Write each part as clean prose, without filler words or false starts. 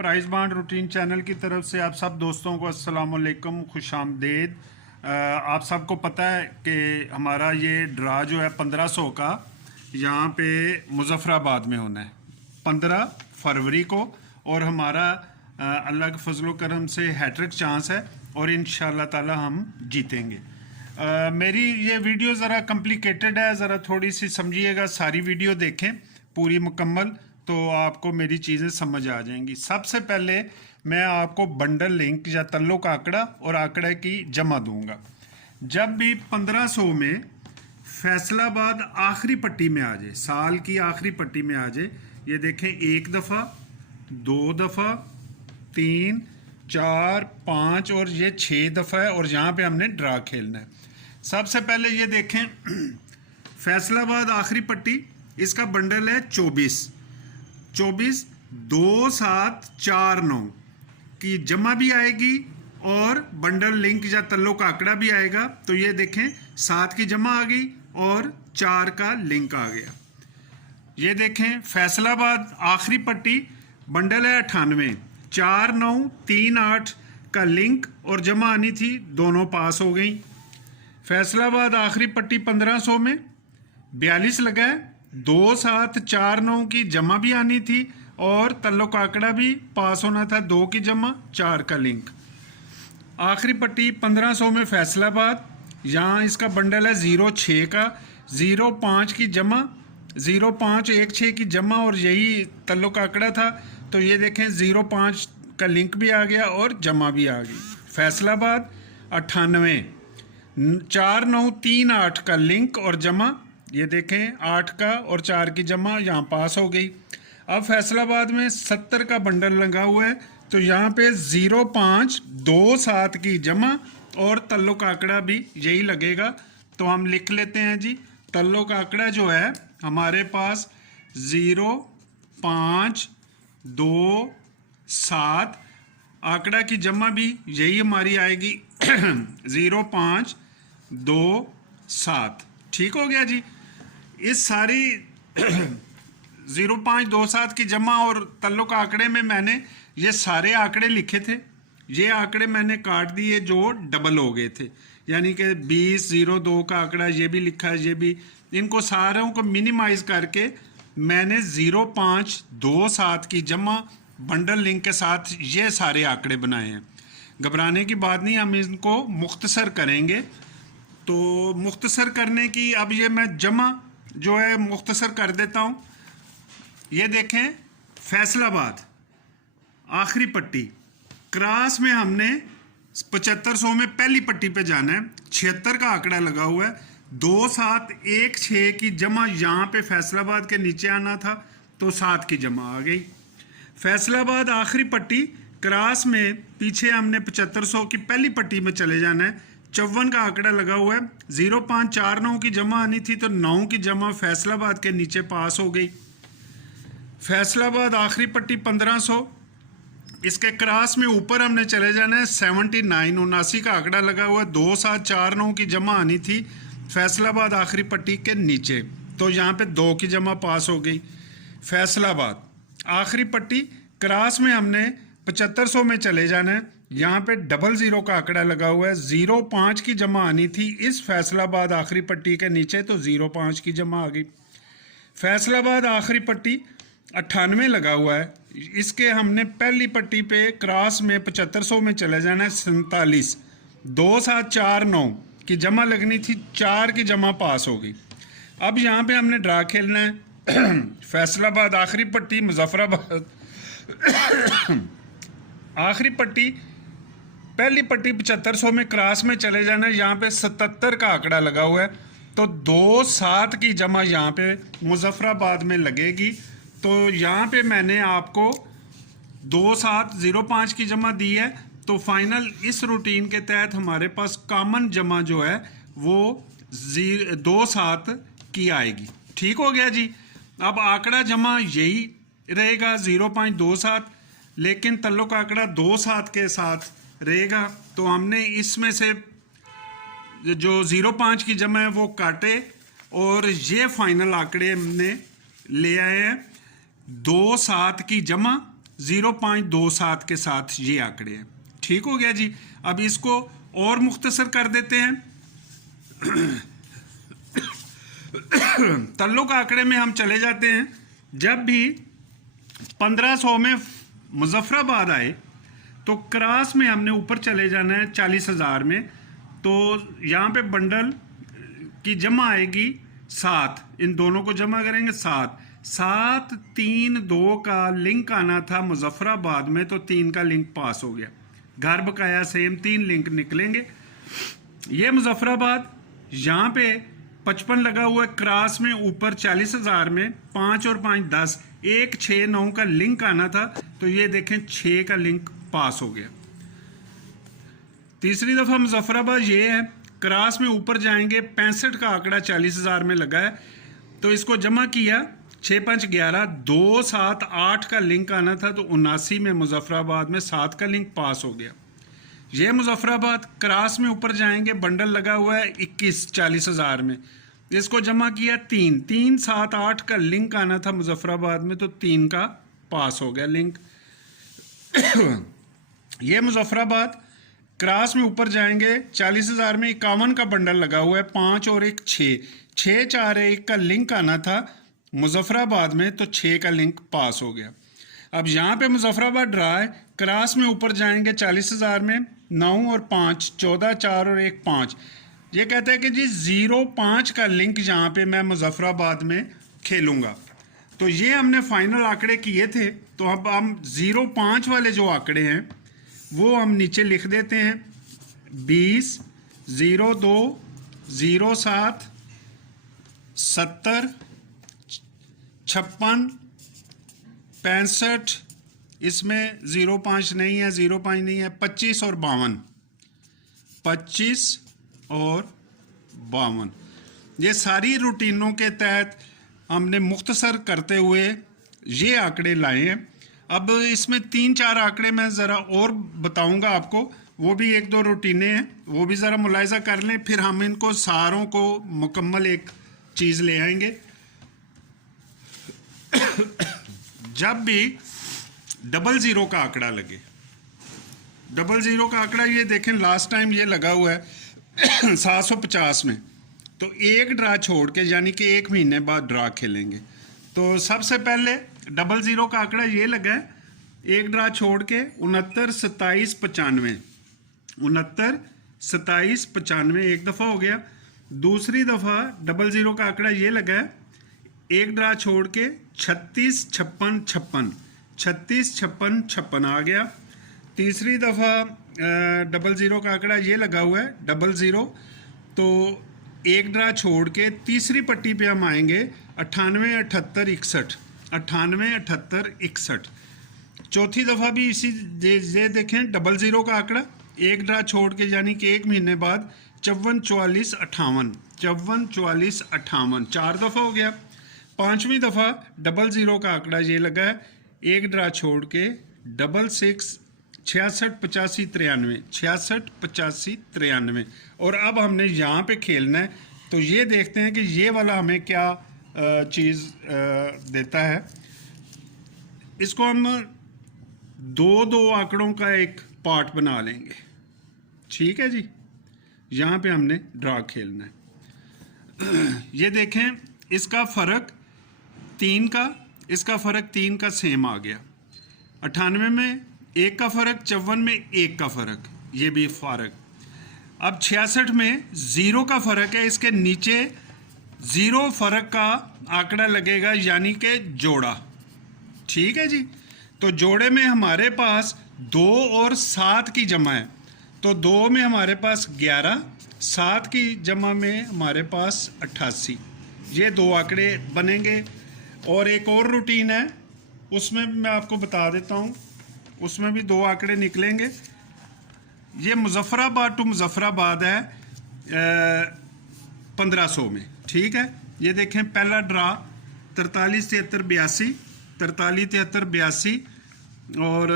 Price bond routine channel की तरफ से आप सब दोस्तों को अस्सलाम वालेकुम, खुश आमदेद। आप सबको पता है कि हमारा ये ड्रा जो है 1500 का यहाँ पे मुजफ्फराबाद में होना है 15 फरवरी को, और हमारा अल्लाह के फजलो करम से हैट्रिक चांस है और इंशाल्लाह ताला हम जीतेंगे। मेरी ये वीडियो ज़रा कॉम्प्लिकेटेड है, ज़रा थोड़ी सी समझिएगा, सारी वीडियो देखें पूरी मुकम्मल तो आपको मेरी चीज़ें समझ आ जाएंगी। सबसे पहले मैं आपको बंडल लिंक या तल्लुक आंकड़ा और आंकड़े की जमा दूंगा। जब भी 1500 में फैसलाबाद आखिरी पट्टी में आ जाए, साल की आखिरी पट्टी में आ जाए, ये देखें 1 दफ़ा 2 दफ़ा 3 4 5 और ये 6 दफ़ा है, और यहाँ पे हमने ड्रा खेलना है। सबसे पहले ये देखें फैसलाबाद आखिरी पट्टी, इसका बंडल है 24 2 7 4 9 की जमा भी आएगी और बंडल लिंक या तल्लुक आंकड़ा भी आएगा। तो ये देखें 7 की जमा आ गई और 4 का लिंक आ गया। ये देखें फैसलाबाद आखिरी पट्टी बंडल है 98 4 9 3 8 का लिंक और जमा आनी थी, दोनों पास हो गई। फैसलाबाद आखिरी पट्टी 1500 में 42 लगा है, 2 7 4 9 की जमा भी आनी थी और तल्लुक आंकड़ा भी पास होना था, 2 की जमा 4 का लिंक। आखिरी पट्टी 1500 में फैसलाबाद, यहाँ इसका बंडल है 06 का, 05 की जमा 0516 की जमा और यही तल्लुक आंकड़ा था। तो ये देखें 05 का लिंक भी आ गया और जमा भी आ गई। फैसलाबाद 98 4 9 3 8 का लिंक और जमा, ये देखें 8 का और 4 की जमा यहाँ पास हो गई। अब फैसलाबाद में 70 का बंडल लगा हुआ है, तो यहाँ पे 05 2 7 की जमा और तल्लुक आंकड़ा भी यही लगेगा। तो हम लिख लेते हैं जी, तल्लुक आंकड़ा जो है हमारे पास 0 5 2 7, आंकड़ा की जमा भी यही हमारी आएगी 0 5 2 7। ठीक हो गया जी। इस सारी 0527 की जमा और तल्लुक आंकड़े में मैंने ये सारे आंकड़े लिखे थे, ये आंकड़े मैंने काट दिए जो डबल हो गए थे, यानी कि 2002 का आंकड़ा ये भी लिखा है, ये भी, इनको सारों को मिनिमाइज करके मैंने 0527 की जमा बंडल लिंक के साथ ये सारे आंकड़े बनाए हैं। घबराने की बात नहीं, हम इनको मुख्तसर करेंगे। तो मुख्तसर करने की अब ये मैं जमा जो है मुख्तसर कर देता हूँ। ये देखें फैसलाबाद आखिरी पट्टी क्रॉस में हमने 7500 में पहली पट्टी पे जाना है, 76 का आंकड़ा लगा हुआ है, 2 7 1 6 की जमा यहाँ पे फैसलाबाद के नीचे आना था, तो 7 की जमा आ गई। फैसलाबाद आखिरी पट्टी क्रॉस में पीछे हमने 7500 की पहली पट्टी में चले जाना है, 54 का आंकड़ा लगा हुआ है, 0549 की जमा आनी थी, तो 9 की जमा फैसलाबाद के नीचे पास हो गई। फैसलाबाद आखिरी पट्टी 1500, इसके क्रॉस में ऊपर हमने चले जाना है, 79 का आंकड़ा लगा हुआ है, 2749 की जमा आनी थी फैसलाबाद आखिरी पट्टी के नीचे, तो यहाँ पे 2 की जमा पास हो गई। फैसलाबाद आखिरी पट्टी क्रॉस में हमने 7500 में चले जाना है, यहाँ पे 00 का आंकड़ा लगा हुआ है, 05 की जमा आनी थी इस फैसलाबाद आखिरी पट्टी के नीचे, तो 05 की जमा आ गई। फैसलाबाद आखिरी पट्टी 98 लगा हुआ है, इसके हमने पहली पट्टी पे क्रॉस में 7500 में चले जाना है, 47 2 7 4 9 की जमा लगनी थी, 4 की जमा पास हो गई। अब यहाँ पे हमने ड्रा खेलना है फैसलाबाद आखिरी पट्टी मुजफ्फराबाद आखिरी पट्टी पहली पट्टी 7500 में क्रॉस में चले जाना है, यहाँ पे 77 का आंकड़ा लगा हुआ है, तो 2 7 की जमा यहाँ पे मुजफ्फराबाद में लगेगी। तो यहाँ पे मैंने आपको 2 7 05 की जमा दी है, तो फाइनल इस रूटीन के तहत हमारे पास कॉमन जमा जो है वो 2 7 की आएगी। ठीक हो गया जी। अब आंकड़ा जमा यही रहेगा 0527, लेकिन तल्लुक आंकड़ा 2 7 के साथ रहेगा। तो हमने इसमें से जो 05 की जमा है वो काटे और ये फाइनल आंकड़े हमने ले आए हैं। 2 7 की जमा 0.27 के साथ ये आंकड़े हैं। ठीक हो गया जी। अब इसको और मुख्तसर कर देते हैं। तल्लुक आंकड़े में हम चले जाते हैं। जब भी 1500 में मुजफ्फराबाद आए तो क्रॉस में हमने ऊपर चले जाना है 40,000 में। तो यहाँ पे बंडल की जमा आएगी 7, इन दोनों को जमा करेंगे 7 7 3 2 का लिंक आना था मुजफ्फराबाद में, तो 3 का लिंक पास हो गया। घर बकाया सेम 3 लिंक निकलेंगे। ये मुजफ्फराबाद यहाँ पे 55 लगा हुआ है क्रॉस में ऊपर 40,000 में, 5 और 5 10, 1 6 9 का लिंक आना था, तो ये देखें 6 का लिंक पास हो गया। तीसरी दफ़ा मुजफ्फराबाद ये है, क्रॉस में ऊपर जाएंगे 65 का आंकड़ा 40,000 में लगा है, तो इसको जमा किया 6 5 11, 2 7 8 का लिंक आना था, तो 79 में मुजफ्फराबाद में 7 का लिंक पास हो गया। ये मुजफ्फराबाद क्रॉस में ऊपर जाएंगे, बंडल लगा हुआ है 21 40,000 में, इसको जमा किया 3 3 7 8 का लिंक आना था मुजफ्फराबाद में, तो 3 का पास हो गया लिंक। ये मुजफ्फराबाद क्रॉस में ऊपर जाएंगे 40,000 में 51 का बंडल लगा हुआ है, 5 और 1 6 6 4 1 का लिंक आना था मुजफ्फराबाद में, तो 6 का लिंक पास हो गया। अब यहाँ पे मुजफ्फराबाद ड्रा है, क्रॉस में ऊपर जाएंगे 40,000 में 9 और 5 14 4 और 1 5, ये कहते हैं कि जी 0.5 का लिंक यहाँ पे मैं मुजफ्फराबाद में खेलूँगा। तो ये हमने फाइनल आंकड़े किए थे, तो अब हम 0.5 वाले जो आंकड़े हैं वो हम नीचे लिख देते हैं। 20 02 07 70 56 65, इसमें 0.5 नहीं है, 0.5 नहीं है, 25 और 52, 25 और 52, ये सारी रूटीनों के तहत हमने मुख्तसर करते हुए ये आंकड़े लाए हैं। अब इसमें 3-4 आंकड़े मैं ज़रा और बताऊंगा आपको, वो भी 1-2 रूटीनें हैं, वो भी ज़रा मुलाहिजा कर लें, फिर हम इनको सारों को मुकम्मल एक चीज़ ले आएंगे। जब भी 00 का आंकड़ा लगे, 00 का आंकड़ा ये देखें लास्ट टाइम ये लगा हुआ है 750 में, तो एक ड्रा छोड़ के यानी कि 1 महीने बाद ड्रा खेलेंगे। तो सबसे पहले 00 का आंकड़ा ये लगा है, एक ड्रा छोड़ के 69 27 95, 69 27 95 एक दफ़ा हो गया। दूसरी दफ़ा 00 का आंकड़ा ये लगा है, एक ड्रा छोड़ के 36 56 56, 36 56 56 आ गया। तीसरी दफ़ा 00 का आंकड़ा ये लगा हुआ है 00, तो एक ड्रा छोड़ के तीसरी पट्टी पे हम आएंगे 98 78 61, 98 78 61। चौथी दफ़ा भी इसी ये देखें 00 का आंकड़ा, एक ड्रा छोड़ के यानी कि 1 महीने बाद 54 44 58, 54 44 58, 4 दफ़ा हो गया। पांचवी दफ़ा 00 का आंकड़ा ये लगा है, एक ड्रा छोड़ के 66 66 85 93, 66 85 93। और अब हमने यहाँ पे खेलना है, तो ये देखते हैं कि ये वाला हमें क्या चीज़ देता है। इसको हम 2-2 आंकड़ों का एक पार्ट बना लेंगे। ठीक है जी, यहाँ पे हमने ड्रा खेलना है। ये देखें, इसका फ़र्क 3 का, इसका फ़र्क 3 का सेम आ गया। 98 में 1 का फ़र्क, 54 में 1 का फ़र्क, ये भी फ़र्क। अब 66 में 0 का फ़र्क है, इसके नीचे 0 फ़र्क का आंकड़ा लगेगा यानी कि जोड़ा। ठीक है जी, तो जोड़े में हमारे पास 2 और 7 की जमा है, तो 2 में हमारे पास 11, 7 की जमा में हमारे पास 88, ये 2 आंकड़े बनेंगे। और एक और रूटीन है, उसमें मैं आपको बता देता हूँ, उसमें भी 2 आंकड़े निकलेंगे। ये मुजफ्फराबाद टू मुजफ्फराबाद है 1500 में। ठीक है, ये देखें, पहला ड्रा 43 73 82, 43 73 82, और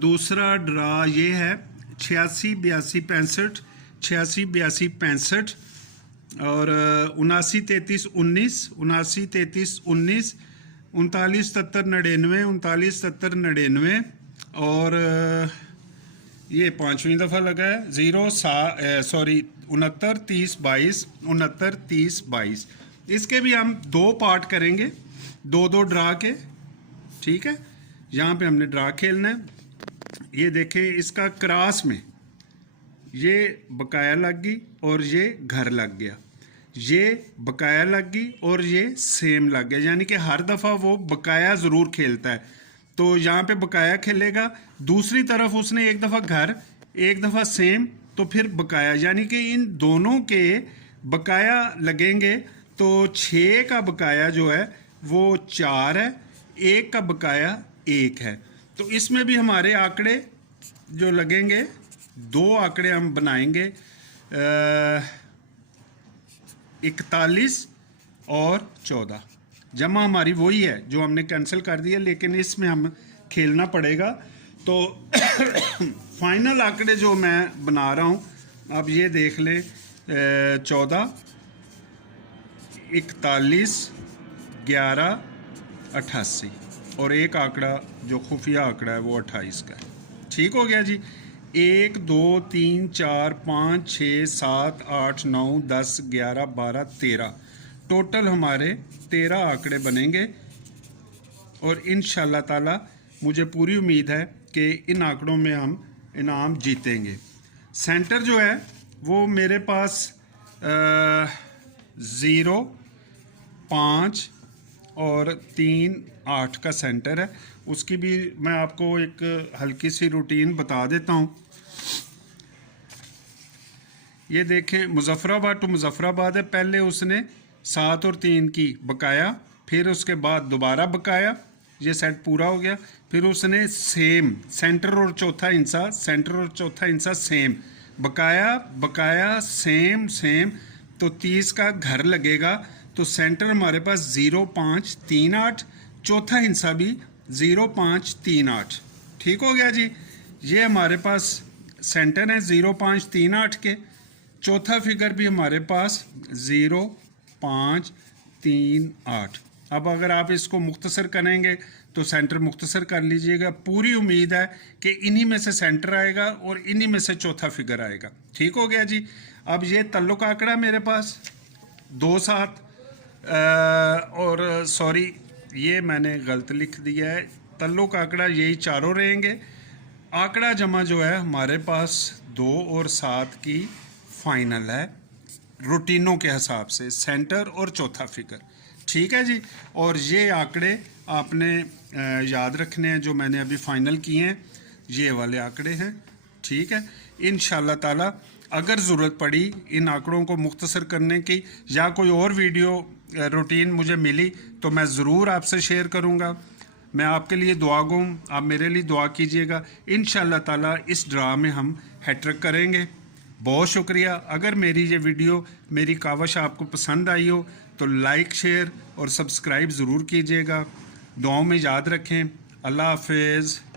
दूसरा ड्रा ये है 86 82 65, 86 82 65, और 79 33 19, 79 33 19, 39 39 70 99 और ये 5वीं दफ़ा लगा है 69 30 22 69 30 22। इसके भी हम 2 पार्ट करेंगे, 2 ड्रा के। ठीक है, यहाँ पे हमने ड्रा खेलना है। ये देखें, इसका क्रॉस में ये बकाया लग गई और ये घर लग गया, ये बकाया लग गई और ये सेम लग गया, यानी कि हर दफ़ा वो बकाया ज़रूर खेलता है। तो यहाँ पे बकाया खेलेगा, दूसरी तरफ उसने एक दफ़ा घर, एक दफ़ा सेम, तो फिर बकाया, यानी कि इन दोनों के बकाया लगेंगे। तो 6 का बकाया जो है वो 4 है, 1 का बकाया 1 है। तो इसमें भी हमारे आंकड़े जो लगेंगे, 2 आंकड़े हम बनाएंगे, 41 और 14। जमा हमारी वही है जो हमने कैंसिल कर दिया, लेकिन इसमें हम खेलना पड़ेगा। तो फाइनल आंकड़े जो मैं बना रहा हूँ, अब ये देख लें, 14, 41, 11, 88 और एक आंकड़ा जो खुफिया आंकड़ा है वो 28 का है। ठीक हो गया जी। 1 2 3 4 5 6 7 8 9 10 11 12 13, टोटल हमारे 13 आंकड़े बनेंगे। और इंशाल्लाह ताला मुझे पूरी उम्मीद है कि इन आंकड़ों में हम इनाम जीतेंगे। सेंटर जो है वो मेरे पास 0 5 और 3 8 का सेंटर है। उसकी भी मैं आपको एक हल्की सी रूटीन बता देता हूँ। ये देखें, मुजफ्फराबाद टू मुजफ्फराबाद है, पहले उसने 7 और 3 की बकाया, फिर उसके बाद दोबारा बकाया, ये सेट पूरा हो गया। फिर उसने सेम सेंटर और चौथा हिस्सा, सेंटर और चौथा हिस्सा सेम, बकाया बकाया सेम सेम, तो 30 का घर लगेगा। तो सेंटर हमारे पास 0 5 3 8, चौथा हिस्सा भी 0 5 3 8। ठीक हो गया जी। ये हमारे पास सेंटर है 0 5 3 8 के। चौथा फिगर भी हमारे पास 0 5 3 8। अब अगर आप इसको मुख्तसर करेंगे तो सेंटर मुख्तसर कर लीजिएगा। पूरी उम्मीद है कि इन्हीं में से सेंटर आएगा और इन्हीं में से चौथा फिगर आएगा। ठीक हो गया जी। अब ये तल्लुक आंकड़ा मेरे पास 2 7 और सॉरी, ये मैंने गलत लिख दिया है। तल्लुक आंकड़ा यही चारों रहेंगे। आंकड़ा जमा जो है हमारे पास 2 और 7 की फाइनल है, रूटीनों के हिसाब से सेंटर और चौथा फिगर। ठीक है जी। और ये आंकड़े आपने याद रखने हैं जो मैंने अभी फाइनल किए हैं, ये वाले आंकड़े हैं। ठीक है। इंशाल्लाह ताला अगर ज़रूरत पड़ी इन आंकड़ों को मुख्तसर करने की या कोई और वीडियो रूटीन मुझे मिली तो मैं ज़रूर आपसे शेयर करूँगा। मैं आपके लिए दुआ गो, आप मेरे लिए दुआ कीजिएगा। इंशाल्लाह ताला इस ड्रा में हम हैट्रिक करेंगे। बहुत शुक्रिया। अगर मेरी ये वीडियो, मेरी कावश आपको पसंद आई हो तो लाइक शेयर और सब्सक्राइब ज़रूर कीजिएगा। दुआओं में याद रखें। अल्लाह हाफिज़।